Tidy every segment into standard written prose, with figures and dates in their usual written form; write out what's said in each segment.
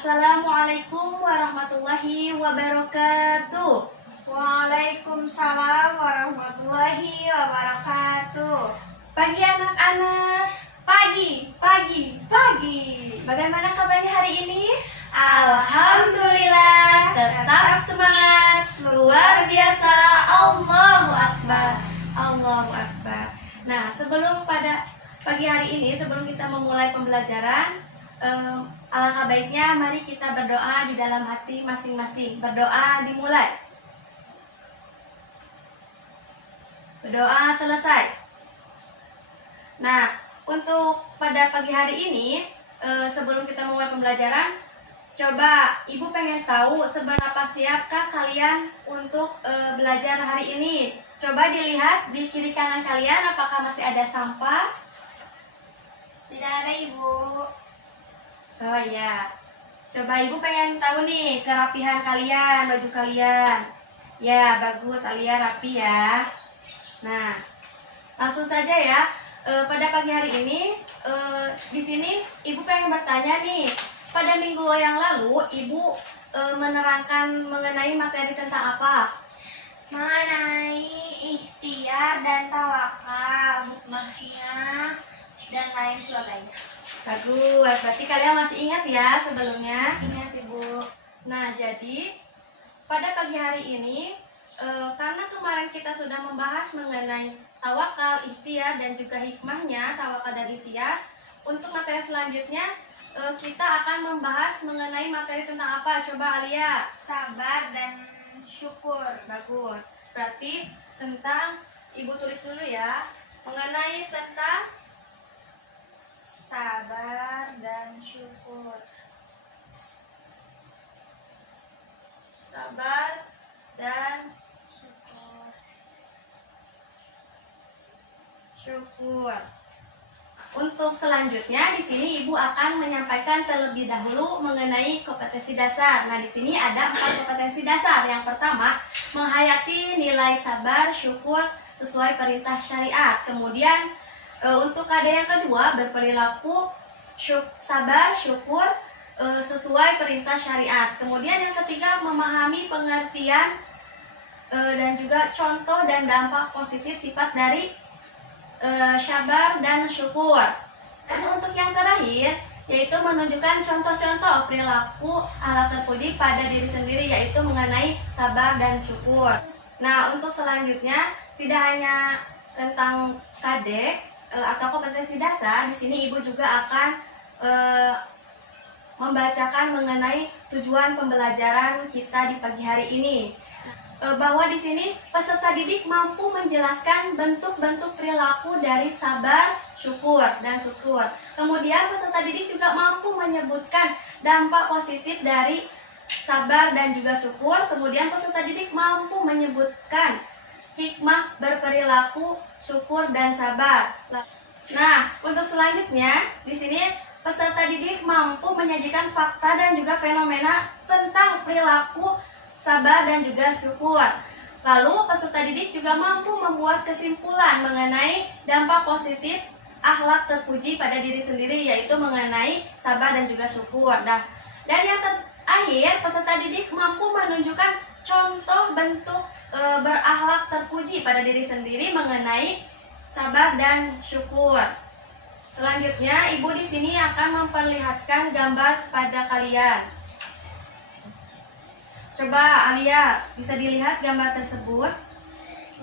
Assalamualaikum warahmatullahi wabarakatuh. Waalaikumsalam warahmatullahi wabarakatuh. Pagi anak-anak. Pagi. Bagaimana kabarnya hari ini? Alhamdulillah, tetap semangat, luar biasa. Allahu Akbar. Allahu Akbar. Nah, sebelum pada pagi hari ini, sebelum kita memulai pembelajaran, alangkah baiknya mari kita berdoa di dalam hati masing-masing. Berdoa dimulai. Berdoa selesai. Nah, untuk pada pagi hari ini, sebelum kita memulai pembelajaran, coba Ibu pengen tahu seberapa siapkah kalian untuk belajar hari ini. Coba dilihat di kiri kanan kalian, apakah masih ada sampah? Tidak ada, Ibu. Oh iya. Coba Ibu pengen tahu nih kerapihan kalian, baju kalian. Ya, bagus, Alia rapi ya. Nah, langsung saja ya. Pada pagi hari ini, di sini Ibu pengen bertanya nih. Pada minggu yang lalu, Ibu menerangkan mengenai materi tentang apa? Mengenai ikhtiar dan tawakal, hikmahnya, dan lain sebagainya. Bagus, berarti kalian masih ingat ya sebelumnya? Ingat, Ibu. Nah, jadi pada pagi hari ini, karena kemarin kita sudah membahas mengenai tawakal, ikhtiar, dan juga hikmahnya, tawakal dan ikhtiar, untuk materi selanjutnya kita akan membahas mengenai materi tentang apa? Coba Alia. Sabar dan syukur. Bagus, berarti tentang, Ibu tulis dulu ya, mengenai tentang Sabar dan syukur. sabar dan syukur. Untuk selanjutnya di sini Ibu akan menyampaikan terlebih dahulu mengenai kompetensi dasar. Nah, di sini ada 4 kompetensi dasar. Yang pertama, menghayati nilai sabar, syukur sesuai perintah syariat. Kemudian untuk KD yang kedua, berperilaku sabar, syukur sesuai perintah syariat. Kemudian yang ketiga, memahami pengertian dan juga contoh dan dampak positif sifat dari sabar dan syukur. Dan untuk yang terakhir, yaitu menunjukkan contoh-contoh perilaku ahlak terpuji pada diri sendiri, yaitu mengenai sabar dan syukur. Nah, untuk selanjutnya tidak hanya tentang KD atau kompetensi dasar, di sini Ibu juga akan membacakan mengenai tujuan pembelajaran kita di pagi hari ini. Bahwa di sini peserta didik mampu menjelaskan bentuk-bentuk perilaku dari sabar, syukur, dan syukur. Kemudian peserta didik juga mampu menyebutkan dampak positif dari sabar dan juga syukur. Kemudian peserta didik mampu menyebutkan hikmah berperilaku syukur dan sabar. Nah, untuk selanjutnya di sini peserta didik mampu menyajikan fakta dan juga fenomena tentang perilaku sabar dan juga syukur. Lalu peserta didik juga mampu membuat kesimpulan mengenai dampak positif akhlak terpuji pada diri sendiri, yaitu mengenai sabar dan juga syukur. Nah, dan yang terakhir, peserta didik mampu menunjukkan contoh bentuk berakhlak terpuji pada diri sendiri mengenai sabar dan syukur. Selanjutnya, Ibu di sini akan memperlihatkan gambar kepada kalian. Coba Alia, bisa dilihat gambar tersebut?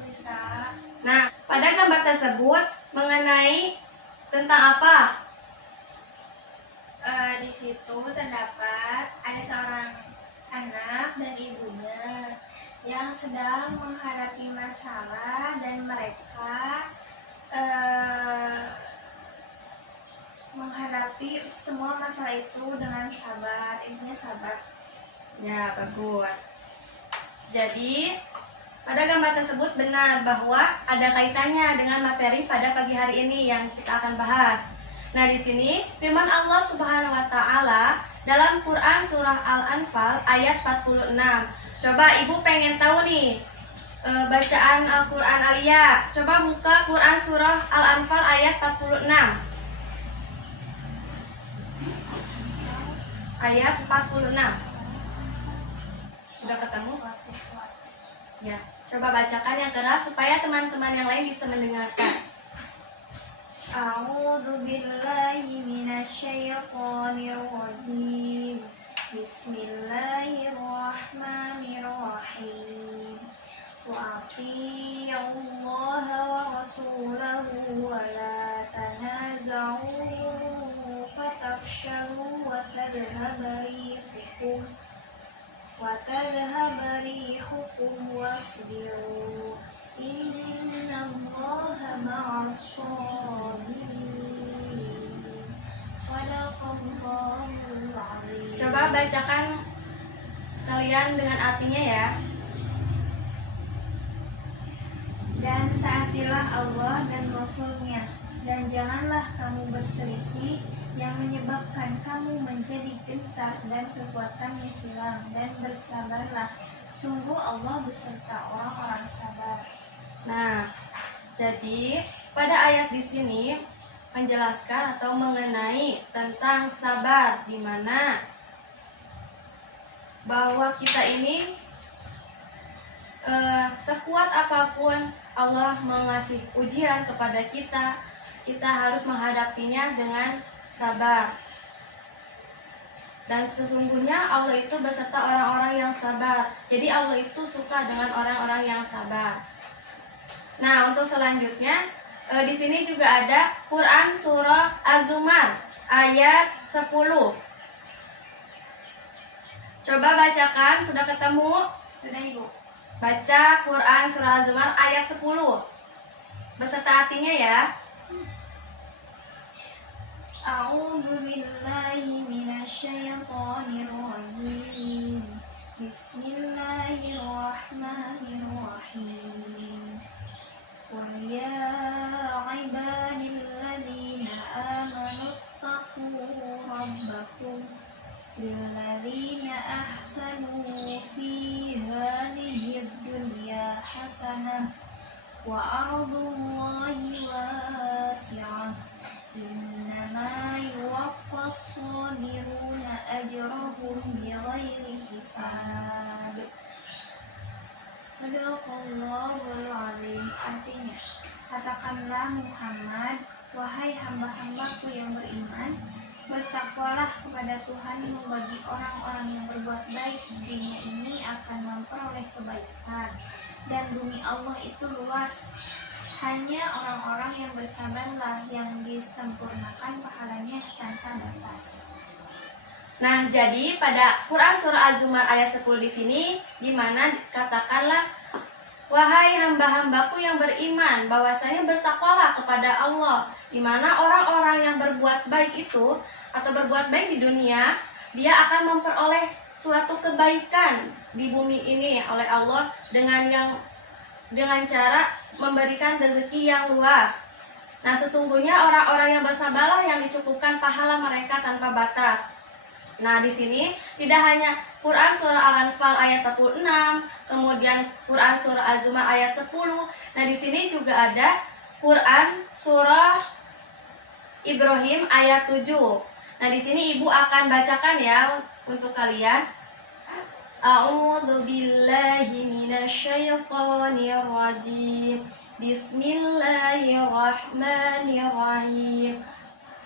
Bisa. Nah, pada gambar tersebut mengenai tentang apa? Di situ terdapat ada seorang anak dan ibunya yang sedang menghadapi masalah, dan mereka menghadapi semua masalah itu dengan sabar. Intinya sabar. Ya, bagus. Jadi, pada gambar tersebut benar bahwa ada kaitannya dengan materi pada pagi hari ini yang kita akan bahas. Nah, di sini firman Allah Subhanahu wa taala dalam Quran surah Al-Anfal ayat 46. Coba Ibu pengen tahu nih bacaan Al-Quran Alia. Coba buka Quran surah Al-Anfal ayat 46. ayat 46. Sudah ketemu? Ya, coba bacakan yang keras supaya teman-teman yang lain bisa mendengarkan. A'udzu billahi minasyaitonir rajim. Bismillahirrahmanirrahim. Wa atii'ullaha wa rasulahu wa la tanaza'u fatafshalu wa tadhhaba rihukum wasbiru. Innallaha ma'as sabirin. Shadaqallahul azim. Coba bacakan sekalian dengan artinya ya. Dan taatilah Allah dan Rasul-Nya, dan janganlah kamu berselisih yang menyebabkan kamu menjadi gentar dan kekuatannya hilang, dan bersabarlah, sungguh Allah beserta orang-orang sabar. Nah, jadi pada ayat di sini menjelaskan atau mengenai tentang sabar, di mana bahwa kita ini sekuat apapun Allah mengasih ujian kepada kita, kita harus menghadapinya dengan sabar. Dan sesungguhnya Allah itu beserta orang-orang yang sabar. Jadi Allah itu suka dengan orang-orang yang sabar. Nah, untuk selanjutnya di sini juga ada Quran surah Az-Zumar ayat 10. Coba bacakan, sudah ketemu? Sudah, Ibu. Baca Quran surah Az-Zumar ayat 10 beserta artinya ya. A'udzu billahi minasyaitonir rajim. Bismillahirrahmanirrahim. Qul ya ibadilladzina amanu taqu rabbakum lilladzina ahsanu fi hadhihi dunya hasanah wa ardullahi wasi'ah. Innama yuwaffas sabiruna ajrahum bighairi hisab. Shadaqallahul azim. Artinya, katakanlah Muhammad, wahai hamba-hambaku yang beriman, bertakwalah kepada Tuhanmu, bagi orang-orang yang berbuat baik di dunia ini akan memperoleh kebaikan, dan bumi Allah itu luas. Hanya orang-orang yang bersabarlah yang disempurnakan pahalanya tanpa batas. Nah, jadi pada Quran surah Az-Zumar ayat 10 di sini, di mana katakanlah, wahai hamba-hambaku yang beriman, bahwasanya bertakwalah kepada Allah, di mana orang-orang yang berbuat baik itu atau berbuat baik di dunia, dia akan memperoleh suatu kebaikan di bumi ini oleh Allah dengan cara memberikan rezeki yang luas. Nah, sesungguhnya orang-orang yang bersabarlah yang dicukupkan pahala mereka tanpa batas. Nah, di sini tidak hanya Quran surah Al-Anfal ayat 46, kemudian Quran surah Az-Zumar ayat 10. Nah, di sini juga ada Quran surah Ibrahim ayat 7. Nah, di sini Ibu akan bacakan ya untuk kalian. A'udzu billahi minasyaitonir rajim. Bismillahirrahmanirrahim.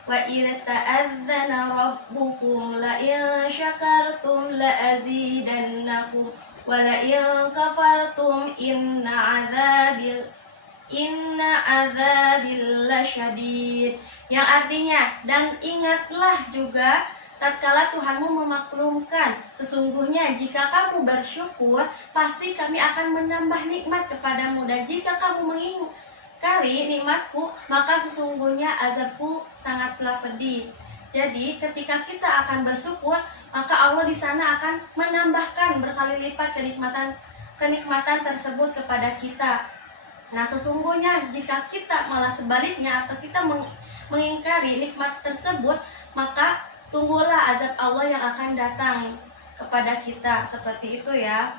Wa idza ta'adzana rabbukum la in syakartum la azidannakum wa la in kafartum inna adzabil lasyadid. Yang artinya, dan ingatlah juga tatkala Tuhanmu memaklumkan, sesungguhnya jika kamu bersyukur, pasti kami akan menambah nikmat kepadamu, dan jika kamu mengingkari nikmatku, maka sesungguhnya azabku sangatlah pedih. Jadi ketika kita akan bersyukur, maka Allah di sana akan menambahkan berkali lipat kenikmatan tersebut kepada kita. Nah, sesungguhnya jika kita malah sebaliknya atau kita mengingkari nikmat tersebut, maka tunggulah azab Allah yang akan datang kepada kita, seperti itu ya.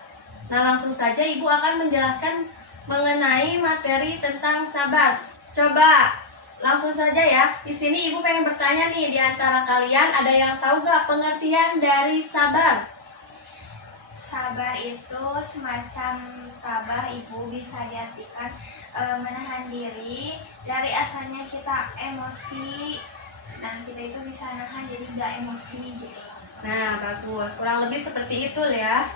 Nah, langsung saja Ibu akan menjelaskan mengenai materi tentang sabar. Coba langsung saja ya. Di sini Ibu pengen bertanya nih, di antara kalian ada yang tahu gak pengertian dari sabar? Sabar itu semacam tabah, Ibu, bisa diartikan menahan diri dari asalnya kita emosi. Nah, kita itu bisa nahan jadi gak emosi gitu. Nah, bagus. Kurang lebih seperti itu ya.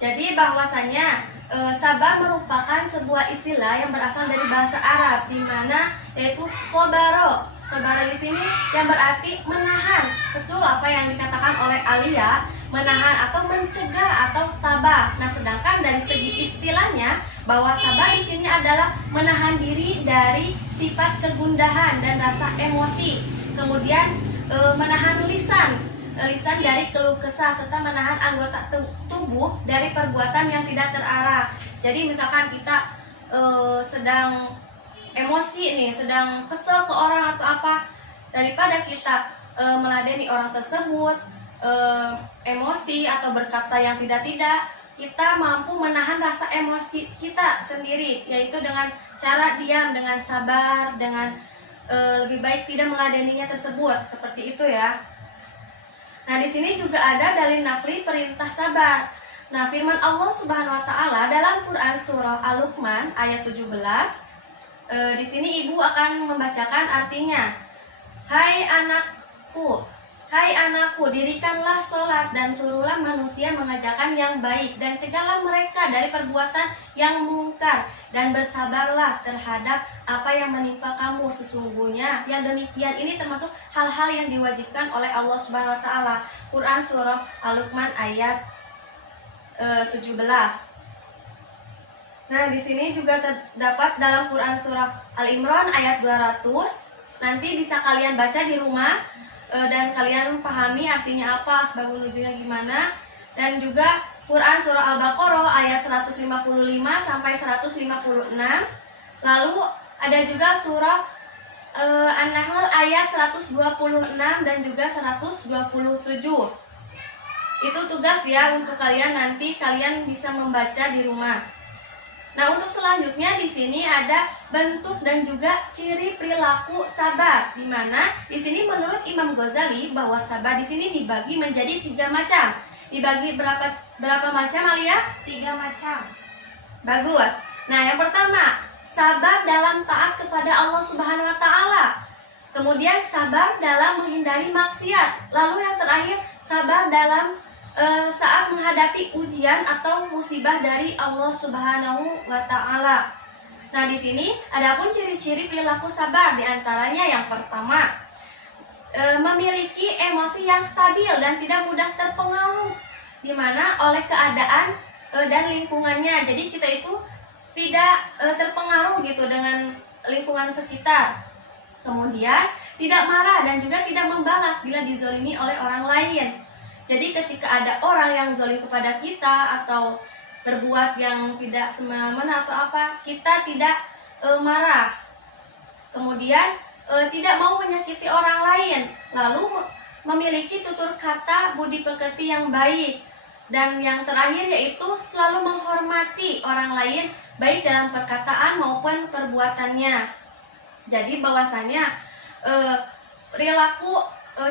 Jadi bahwasannya sabar merupakan sebuah istilah yang berasal dari bahasa Arab, di mana yaitu sobaro. Sobaro di sini yang berarti menahan. Betul apa yang dikatakan oleh Alia, menahan atau mencegah atau tabah. Nah, sedangkan dari segi istilahnya bahwa sabar di sini adalah menahan diri dari sifat kegundahan dan rasa emosi. Kemudian menahan lisan dari keluh kesah, serta menahan anggota tubuh dari perbuatan yang tidak terarah. Jadi misalkan kita sedang emosi nih, sedang kesel ke orang atau apa, daripada kita meladeni orang tersebut, emosi atau berkata yang tidak-tidak, kita mampu menahan rasa emosi kita sendiri, yaitu dengan cara diam, dengan sabar, dengan lebih baik tidak meladeninya tersebut, seperti itu ya. Nah, di sini juga ada dalil nakli perintah sabar. Nah, firman Allah Subhanahu wa taala dalam Quran surah Al-Luqman ayat 17. Di sini Ibu akan membacakan artinya. Hai anakku, dirikanlah sholat dan suruhlah manusia mengerjakan yang baik, dan cegahlah mereka dari perbuatan yang mungkar, dan bersabarlah terhadap apa yang menimpa kamu. Sesungguhnya yang demikian ini termasuk hal-hal yang diwajibkan oleh Allah Subhanahu wa taala. Quran surah Al-Luqman ayat 17. Nah, di sini juga terdapat dalam Quran surah Al-Imran ayat 200. Nanti bisa kalian baca di rumah dan kalian pahami artinya apa, sebab menujunya gimana. Dan juga Quran surah Al-Baqarah ayat 155 sampai 156. Lalu ada juga surah An-Nahl ayat 126 dan juga 127. Itu tugas ya untuk kalian, nanti kalian bisa membaca di rumah. Nah, untuk selanjutnya di sini ada bentuk dan juga ciri perilaku sabar, di mana di sini menurut Imam Ghazali bahwa sabar di sini dibagi menjadi 3 macam. Dibagi berapa macam, Alia? 3 macam. Bagus. Nah, yang pertama, sabar dalam taat kepada Allah Subhanahu wa taala. Kemudian sabar dalam menghindari maksiat. Lalu yang terakhir, sabar dalam saat menghadapi ujian atau musibah dari Allah Subhanahu wa taala. Nah, di sini adapun ciri-ciri perilaku sabar, di antaranya yang pertama, memiliki emosi yang stabil dan tidak mudah terpengaruh di mana oleh keadaan dan lingkungannya. Jadi kita itu tidak terpengaruh gitu dengan lingkungan sekitar. Kemudian tidak marah dan juga tidak membalas bila dizolimi oleh orang lain. Jadi ketika ada orang yang zolim kepada kita atau berbuat yang tidak semena-mena atau apa, kita tidak marah. Kemudian tidak mau menyakiti orang lain. Lalu memiliki tutur kata budi pekerti yang baik. Dan yang terakhir yaitu selalu menghormati orang lain, baik dalam perkataan maupun perbuatannya. Jadi bahwasanya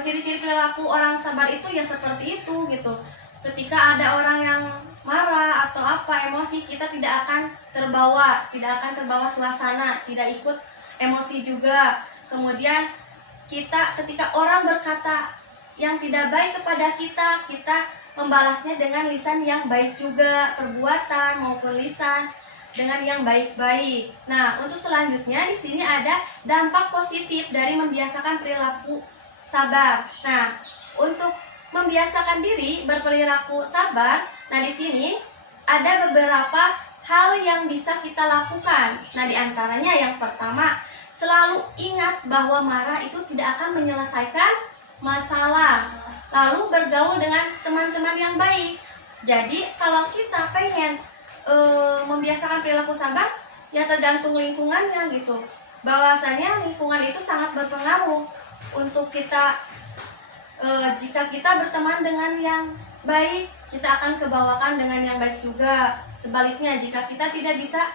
ciri-ciri perilaku orang sabar itu ya seperti itu gitu. Ketika ada orang yang marah atau apa emosi, kita tidak akan terbawa suasana, tidak ikut emosi juga. Kemudian ketika orang berkata yang tidak baik kepada kita, kita membalasnya dengan lisan yang baik juga, perbuatan maupun lisan dengan yang baik-baik. Nah, untuk selanjutnya di sini ada dampak positif dari membiasakan perilaku sabar. Nah, untuk membiasakan diri berperilaku sabar, nah di sini ada beberapa hal yang bisa kita lakukan. Nah, di antaranya yang pertama, selalu ingat bahwa marah itu tidak akan menyelesaikan masalah. Lalu bergaul dengan teman-teman yang baik. Jadi, kalau kita pengen membiasakan perilaku sabar, ya tergantung lingkungannya gitu. Bahwasanya lingkungan itu sangat berpengaruh untuk kita. Jika kita berteman dengan yang baik, kita akan kebawakan dengan yang baik juga. Sebaliknya, jika kita tidak bisa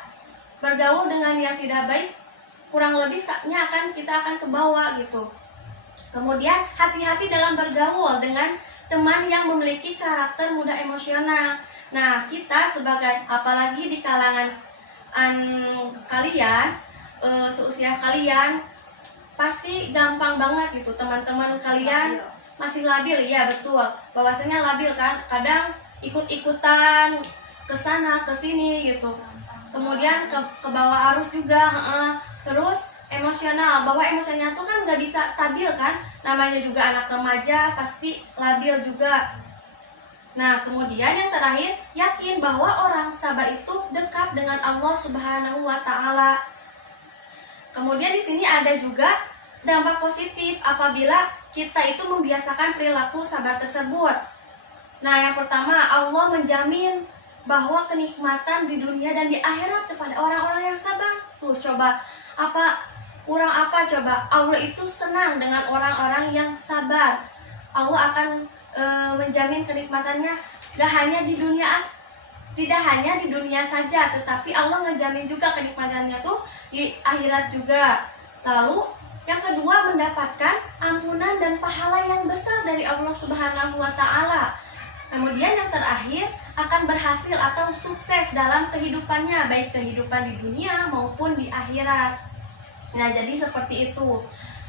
bergaul dengan yang tidak baik, kurang lebihnya kita akan ke bawah gitu. Kemudian hati-hati dalam bergaul dengan teman yang memiliki karakter mudah emosional. Nah, kita sebagai apalagi di kalangan kalian, seusia kalian, pasti gampang banget gitu teman-teman kalian masih labil, ya betul. Bahwasanya labil kan, kadang ikut-ikutan ke sana ke sini gitu. Kemudian ke bawah arus juga, terus emosional. Bahwa emosinya tuh kan nggak bisa stabil kan, namanya juga anak remaja pasti labil juga. Nah, kemudian yang terakhir, yakin bahwa orang sabar itu dekat dengan Allah Subhanahu wa Ta'ala. Kemudian di sini ada juga dampak positif apabila kita itu membiasakan perilaku sabar tersebut. Nah, yang pertama, Allah menjamin bahwa kenikmatan di dunia dan di akhirat kepada orang-orang yang sabar. Tuh, coba kurang apa coba? Allah itu senang dengan orang-orang yang sabar. Allah akan menjamin kenikmatannya tidak hanya di dunia saja, tetapi Allah menjamin juga kenikmatannya tuh di akhirat juga. Lalu yang kedua, mendapatkan ampunan dan pahala yang besar dari Allah Subhanahu wa Ta'ala. Kemudian yang terakhir, akan berhasil atau sukses dalam kehidupannya, baik kehidupan di dunia maupun di akhirat. Nah, jadi seperti itu.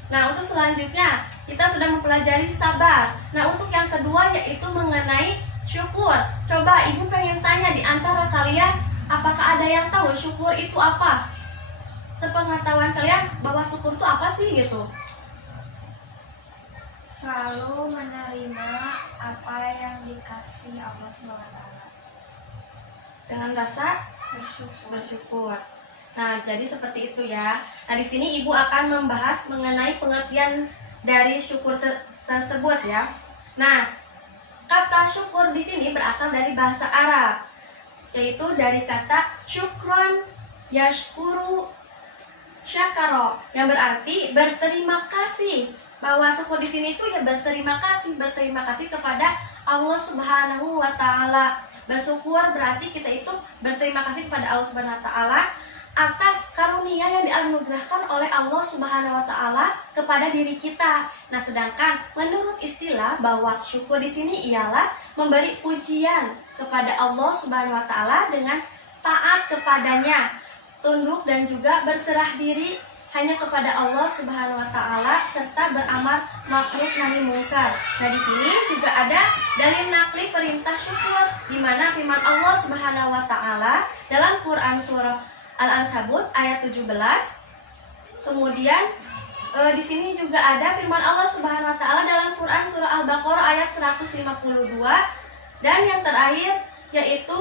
Nah, untuk selanjutnya kita sudah mempelajari sabar. Nah, untuk yang kedua yaitu mengenai syukur. Coba ibu pengen tanya di antara kalian, apakah ada yang tahu syukur itu apa? Sepengetahuan kalian bahwa syukur itu apa sih gitu? Selalu menerima apa yang dikasih Allah SWT Dengan rasa bersyukur. Nah, jadi seperti itu ya. Nah, di sini ibu akan membahas mengenai pengertian dari syukur tersebut ya. Nah, kata syukur di sini berasal dari bahasa Arab, yaitu dari kata syukron, yashkuru, syakaro, yang berarti berterima kasih. Bahwa syukur di sini itu ya berterima kasih kepada Allah Subhanahu wa Ta'ala. Bersyukur berarti kita itu berterima kasih kepada Allah Subhanahu wa Ta'ala atas karunia yang dianugerahkan oleh Allah Subhanahu wa Ta'ala kepada diri kita. Nah, sedangkan menurut istilah bahwa syukur di sini ialah memberi pujian kepada Allah Subhanahu wa Ta'ala dengan taat kepadanya, tunduk dan juga berserah diri hanya kepada Allah Subhanahu wa Ta'ala serta beramal ma'ruf nahi mungkar. Nah, di sini juga ada dalil nakli perintah syukur, di mana firman Allah Subhanahu wa Ta'ala dalam Quran surah Al-Ankabut ayat 17. Kemudian di sini juga ada firman Allah Subhanahu wa Ta'ala dalam Quran surah Al-Baqarah ayat 152, dan yang terakhir yaitu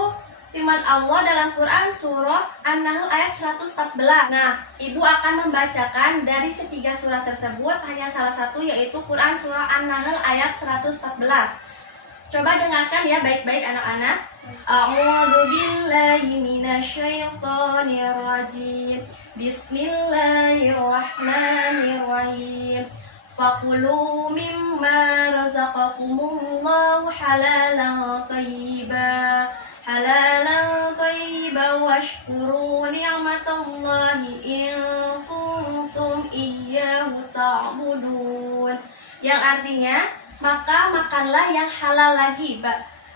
firman Allah dalam Quran surah An-Nahl ayat 114. Nah, ibu akan membacakan dari ketiga surah tersebut hanya salah satu, yaitu Quran surah An-Nahl ayat 114. Coba dengarkan ya baik-baik anak-anak. A'udzu billahi minasyaitonir rajim. Bismillahirrahmanirrahim. Fakulu mimma razaqakumullahu halalan thayyiban washkuru ni'matallahi in kuntum iyyahu ta'budun. Yang artinya, maka makanlah yang halal lagi,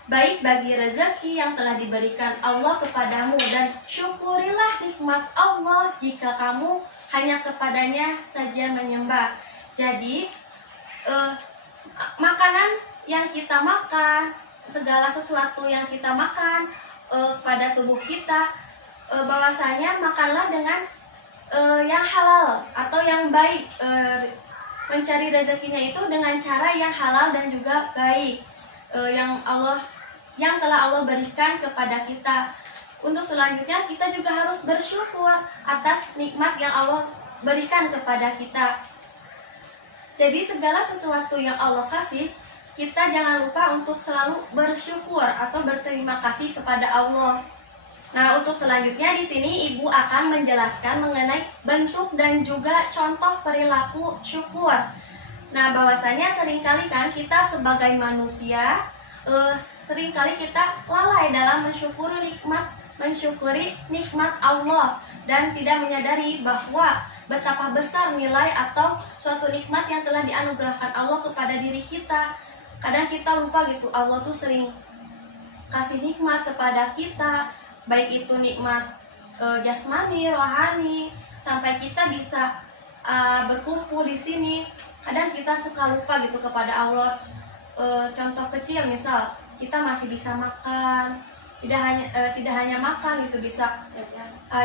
baik bagi rezeki yang telah diberikan Allah kepadamu, dan syukurilah nikmat Allah jika kamu hanya kepadanya saja menyembah. Jadi makanan yang kita makan, segala sesuatu yang kita makan pada tubuh kita, bahwasanya makanlah dengan yang halal atau yang baik. Mencari rezekinya itu dengan cara yang halal dan juga baik, yang telah Allah berikan kepada kita. Untuk selanjutnya kita juga harus bersyukur atas nikmat yang Allah berikan kepada kita. Jadi segala sesuatu yang Allah kasih, kita jangan lupa untuk selalu bersyukur atau berterima kasih kepada Allah. Nah, untuk selanjutnya di sini ibu akan menjelaskan mengenai bentuk dan juga contoh perilaku syukur. Nah, bahwasanya seringkali kan kita sebagai manusia seringkali kita lalai dalam mensyukuri mensyukuri nikmat Allah dan tidak menyadari bahwa betapa besar nilai atau suatu nikmat yang telah dianugerahkan Allah kepada diri kita. Kadang kita lupa gitu, Allah tuh sering kasih nikmat kepada kita, baik itu nikmat jasmani, rohani, sampai kita bisa berkumpul di sini. Kadang kita suka lupa gitu kepada Allah. Contoh kecil misal kita masih bisa makan, tidak hanya makan gitu, bisa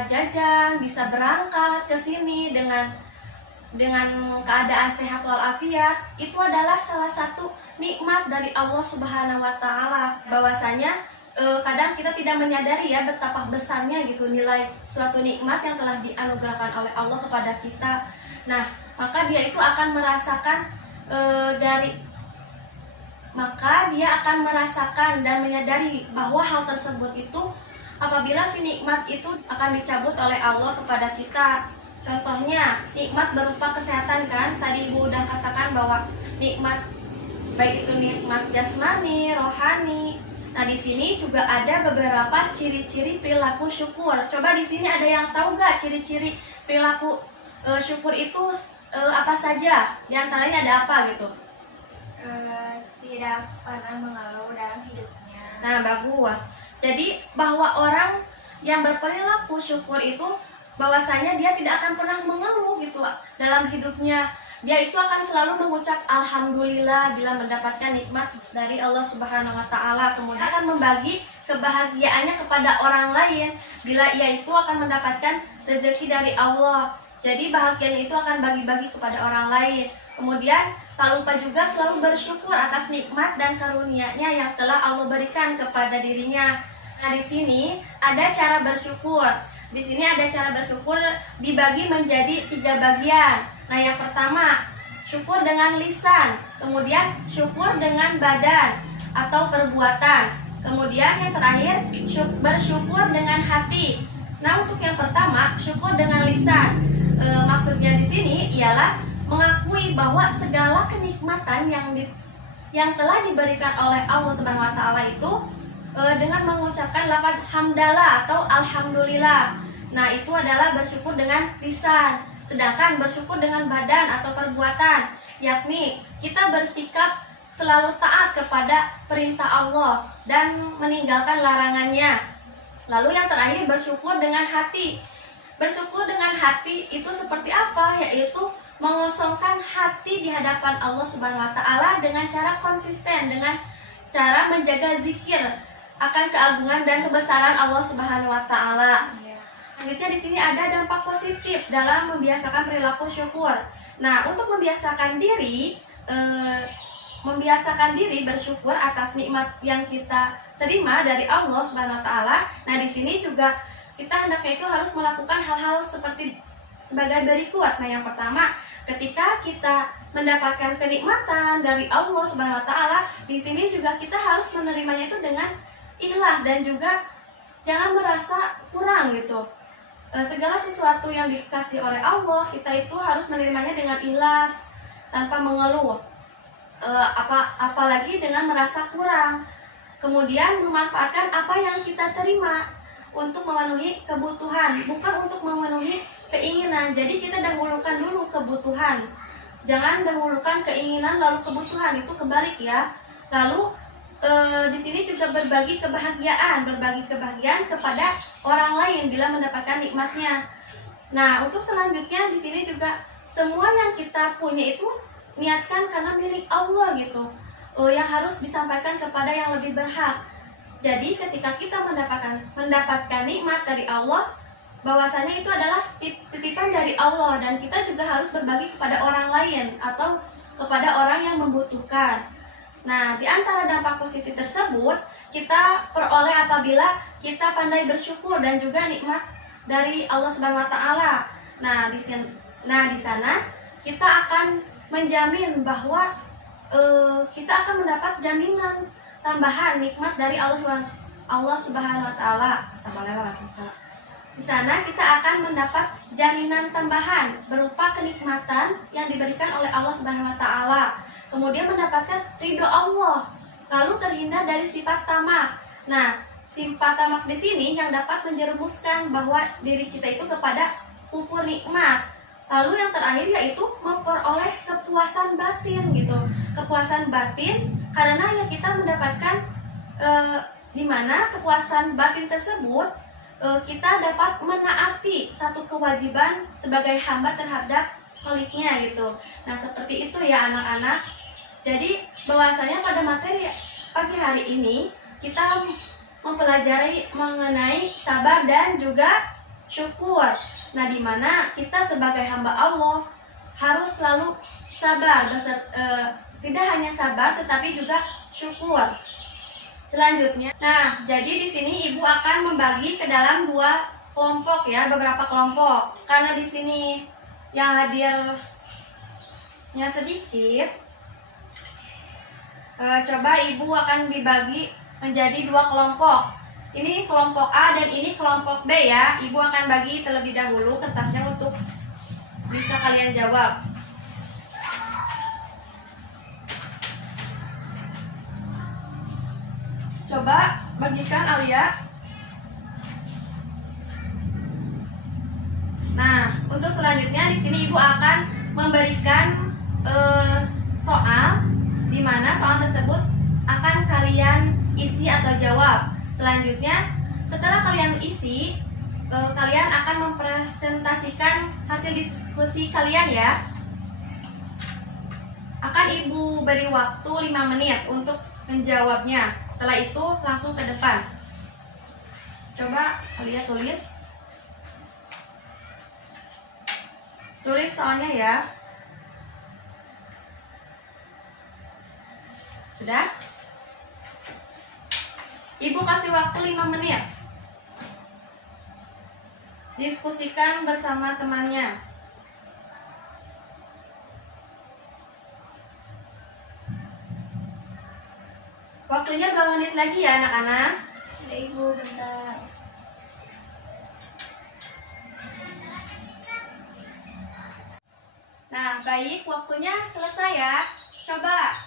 jajan, bisa berangkat ke sini dengan keadaan sehat walafiat. Itu adalah salah satu nikmat dari Allah Subhanahu wa taala. Bahwasanya kadang kita tidak menyadari ya betapa besarnya gitu nilai suatu nikmat yang telah dianugerahkan oleh Allah kepada kita. Nah, maka dia akan merasakan dan menyadari bahwa hal tersebut itu apabila si nikmat itu akan dicabut oleh Allah kepada kita. Contohnya nikmat berupa kesehatan kan, tadi Ibu udah katakan bahwa nikmat baik itu nikmat jasmani, rohani. Nah, di sini juga ada beberapa ciri-ciri perilaku syukur. Coba di sini ada yang tahu nggak ciri-ciri perilaku syukur itu apa saja? Di antaranya ada apa gitu? Tidak pernah mengeluh dalam hidupnya. Nah, bagus. Jadi bahwa orang yang berperilaku syukur itu bahwasanya dia tidak akan pernah mengeluh gitu dalam hidupnya. Dia itu akan selalu mengucap alhamdulillah bila mendapatkan nikmat dari Allah Subhanahu wa taala. Kemudian akan membagi kebahagiaannya kepada orang lain bila ia itu akan mendapatkan rezeki dari Allah. Jadi bahagianya itu akan bagi-bagi kepada orang lain. Kemudian tak lupa juga selalu bersyukur atas nikmat dan karunia-Nya yang telah Allah berikan kepada dirinya. Nah, di sini ada cara bersyukur. Di sini ada cara bersyukur dibagi menjadi 3 bagian. Nah, yang pertama, syukur dengan lisan. Kemudian syukur dengan badan atau perbuatan. Kemudian yang terakhir, bersyukur dengan hati. Nah, untuk yang pertama, syukur dengan lisan. Maksudnya di sini ialah mengakui bahwa segala kenikmatan yang telah diberikan oleh Allah Subhanahu wa taala itu dengan mengucapkan lafaz hamdalah atau alhamdulillah. Nah, itu adalah bersyukur dengan lisan. Sedangkan bersyukur dengan badan atau perbuatan, yakni kita bersikap selalu taat kepada perintah Allah dan meninggalkan larangannya. Lalu yang terakhir, bersyukur dengan hati. Bersyukur dengan hati itu seperti apa? Yaitu mengosongkan hati di hadapan Allah Subhanahu wa taala dengan cara konsisten, dengan cara menjaga zikir akan keagungan dan kebesaran Allah Subhanahu wa taala. Selanjutnya di sini ada dampak positif dalam membiasakan perilaku syukur. Nah, untuk membiasakan diri bersyukur atas nikmat yang kita terima dari Allah Subhanahu wa taala. Nah, di sini juga kita hendaknya itu harus melakukan hal-hal sebagai berikut. Nah, yang pertama, ketika kita mendapatkan kenikmatan dari Allah Subhanahu wa taala, di sini juga kita harus menerimanya itu dengan ikhlas dan juga jangan merasa kurang gitu. Segala sesuatu yang dikasih oleh Allah, kita itu harus menerimanya dengan ikhlas tanpa mengeluh. Apalagi dengan merasa kurang. Kemudian memanfaatkan apa yang kita terima untuk memenuhi kebutuhan, bukan untuk memenuhi keinginan. Jadi kita dahulukan dulu kebutuhan. Jangan dahulukan keinginan lalu kebutuhan, itu kebalik ya. Lalu di sini juga berbagi kebahagiaan kepada orang lain bila mendapatkan nikmatnya. Nah, untuk selanjutnya di sini juga semua yang kita punya itu niatkan karena milik Allah gitu. Yang harus disampaikan kepada yang lebih berhak. Jadi ketika kita mendapatkan nikmat dari Allah, bahwasanya itu adalah titipan dari Allah dan kita juga harus berbagi kepada orang lain atau kepada orang yang membutuhkan. Nah, di antara dampak positif tersebut kita peroleh apabila kita pandai bersyukur dan juga nikmat dari Allah Subhanahu wa taala. Nah, di sana kita akan menjamin bahwa kita akan mendapat jaminan tambahan nikmat dari Allah Subhanahu wa taala. Di sana kita akan mendapat jaminan tambahan berupa kenikmatan yang diberikan oleh Allah Subhanahu wa taala. Kemudian mendapatkan ridho Allah, lalu terhindar dari sifat tamak. Nah, simpatamak di sini yang dapat menjerumuskan bahwa diri kita itu kepada kufur nikmat. Lalu yang terakhir yaitu memperoleh kepuasan batin gitu. Kepuasan batin karena ya kita mendapatkan di mana kepuasan batin tersebut kita dapat menaati satu kewajiban sebagai hamba terhadap kholiknya gitu. Nah seperti itu ya anak-anak. Jadi bahwasanya pada materi pagi hari ini kita mempelajari mengenai sabar dan juga syukur. Nah, di mana kita sebagai hamba Allah harus selalu sabar, tidak hanya sabar tetapi juga syukur. Selanjutnya, nah jadi di sini ibu akan membagi ke dalam 2 kelompok ya, beberapa kelompok. Karena di sini yang hadirnya sedikit, coba ibu akan dibagi menjadi 2 kelompok. Ini kelompok A dan ini kelompok B ya. Ibu akan bagi terlebih dahulu kertasnya untuk bisa kalian jawab. Coba bagikan Alia. Nah, untuk selanjutnya di sini ibu akan memberikan soal, di mana soal tersebut akan kalian isi atau jawab. Selanjutnya, setelah kalian isi, kalian akan mempresentasikan hasil diskusi kalian ya. Akan ibu beri waktu 5 menit untuk menjawabnya. Setelah itu langsung ke depan. Coba kalian tulis. Tulis soalnya ya. Sudah? Ibu kasih waktu 5 menit. Diskusikan bersama temannya. Waktunya 2 menit lagi ya anak-anak. Ya ibu, bentar. Nah, baik, waktunya selesai ya. Coba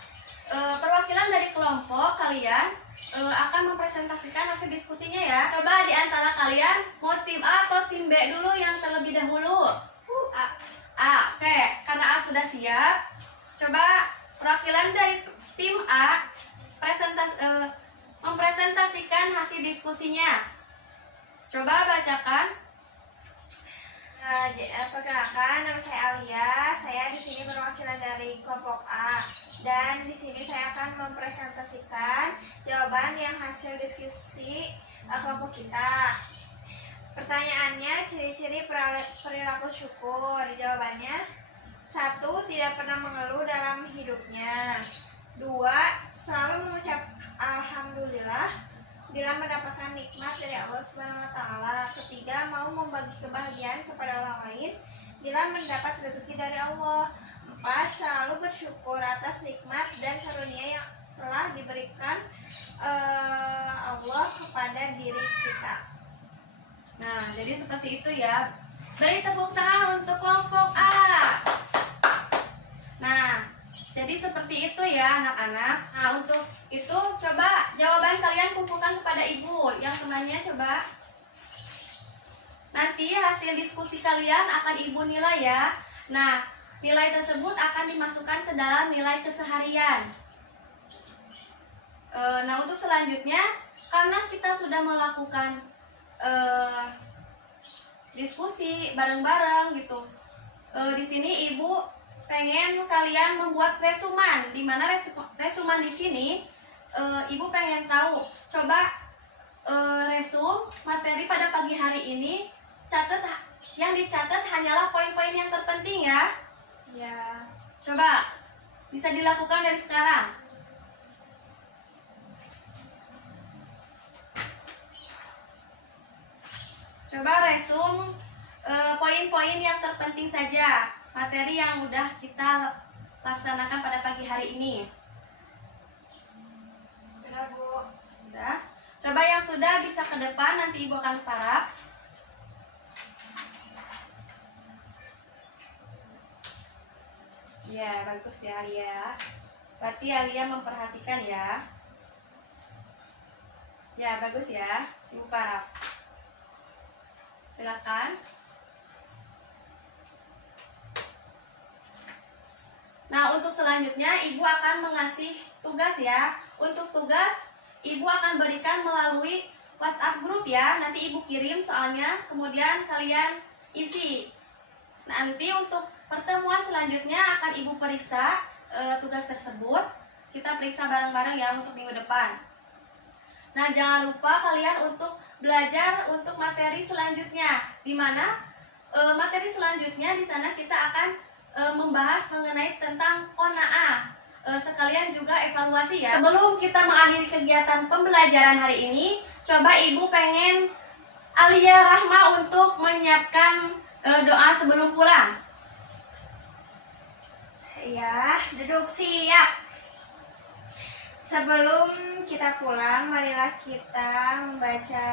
perwakilan dari kelompok kalian akan mempresentasikan hasil diskusinya ya. Coba di antara kalian mau tim A atau tim B dulu yang terlebih dahulu? A. Oke, karena A sudah siap. Coba perwakilan dari tim A mempresentasikan hasil diskusinya. Coba bacakan. Perkenalkan, nama saya Alia. Saya di sini perwakilan dari kelompok A, dan di sini saya akan mempresentasikan jawaban yang hasil diskusi kelompok kita. Pertanyaannya, ciri-ciri perilaku syukur. Jawabannya, 1. Tidak pernah mengeluh dalam hidupnya. 2. Selalu mengucap alhamdulillah bila mendapatkan nikmat dari Allah Subhanahu wa taala. 3. Mau membagi kebahagiaan kepada orang lain bila mendapat rezeki dari Allah. 4. Selalu bersyukur atas nikmat dan karunia yang telah diberikan Allah kepada diri kita. Nah, jadi seperti itu ya. Beri tepuk tangan untuk kelompok A. Nah, jadi seperti itu ya anak-anak. Nah, untuk itu coba jawaban kalian kumpulkan kepada ibu. Yang temannya coba. Nanti hasil diskusi kalian akan ibu nilai ya. Nah, nilai tersebut akan dimasukkan ke dalam nilai keseharian. Nah, untuk selanjutnya, karena kita sudah melakukan diskusi bareng-bareng gitu, di sini ibu pengen kalian membuat resuman, di mana resuman di sini ibu pengen tahu. Coba resum materi pada pagi hari ini, yang dicatat hanyalah poin-poin yang terpenting ya. Ya. Coba bisa dilakukan dari sekarang. Coba resum poin-poin yang terpenting saja, materi yang udah kita laksanakan pada pagi hari ini. Sudah, Bu. Sudah. Coba yang sudah bisa ke depan, nanti ibu akan parap. Ya, bagus ya Alia. Berarti Alia memperhatikan ya. Ya, bagus ya, Ibu Parap. Silakan. Nah, untuk selanjutnya Ibu akan mengasih tugas ya. Untuk tugas, Ibu akan berikan melalui WhatsApp grup ya. Nanti Ibu kirim soalnya, kemudian kalian isi. Nanti untuk pertemuan selanjutnya akan Ibu periksa tugas tersebut. Kita periksa bareng-bareng ya untuk minggu depan. Nah, jangan lupa kalian untuk belajar untuk materi selanjutnya, di mana materi selanjutnya di sana kita akan membahas mengenai tentang qanaah. Sekalian juga evaluasi ya. Sebelum kita mengakhiri kegiatan pembelajaran hari ini, coba Ibu pengen Alia Rahma untuk menyiapkan doa sebelum pulang. Ya, duduk siap. Sebelum kita pulang, marilah kita membaca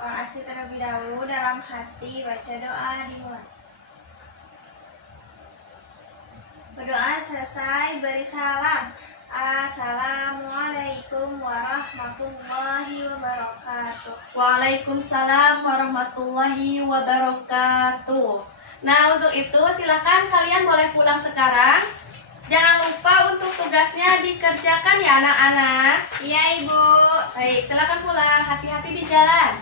Al Asy terlebih dahulu dalam hati. Baca doa dimulai. Berdoa selesai, beri salam. Assalamualaikum warahmatullahi wabarakatuh. Waalaikumsalam warahmatullahi wabarakatuh. Nah, untuk itu silakan kalian boleh pulang sekarang. Jangan lupa untuk tugasnya dikerjakan ya anak-anak. Iya, Ibu. Baik, silakan pulang. Hati-hati di jalan.